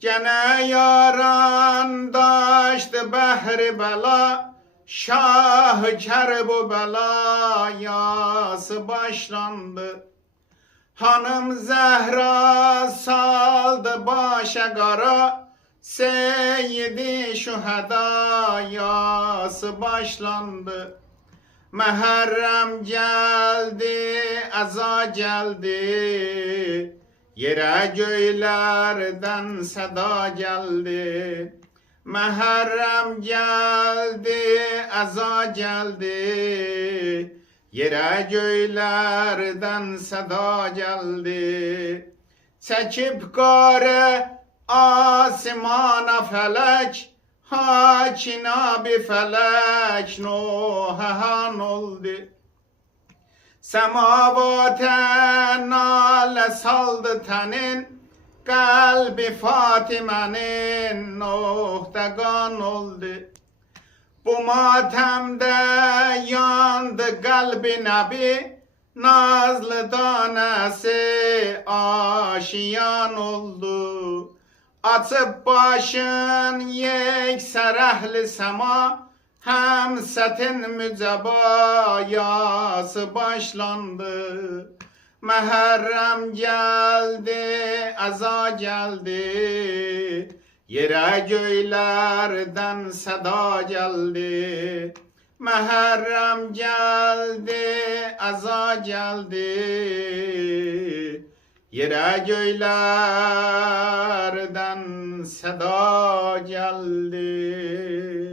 Gene yaran daştı behri bela, Şah kerbu bela yası başlandı. Hanım Zehra saldı başa kara, Seyyidi şüheda yası başlandı. Muharrem geldi, eza geldi, Yere göylerden seda geldi. Muharrem geldi, eza geldi, Yere göylerden seda geldi. Çekip kare asimana felek, Hakina bir felek Nuh'han oldu. Semavate nale saldı tenin, Kalbi Fatime'nin Nuh'da oldu. Bu matemde yandı kalbi Nebi, Nazlı danesi aşiyan oldu. Açıp başın yekser ehli sema, Hem setin mücebayası başlandı. Muharrem geldi, eza geldi, Yere göylerden seda geldi. Muharrem geldi, eza geldi, Yere göylerden seda geldi.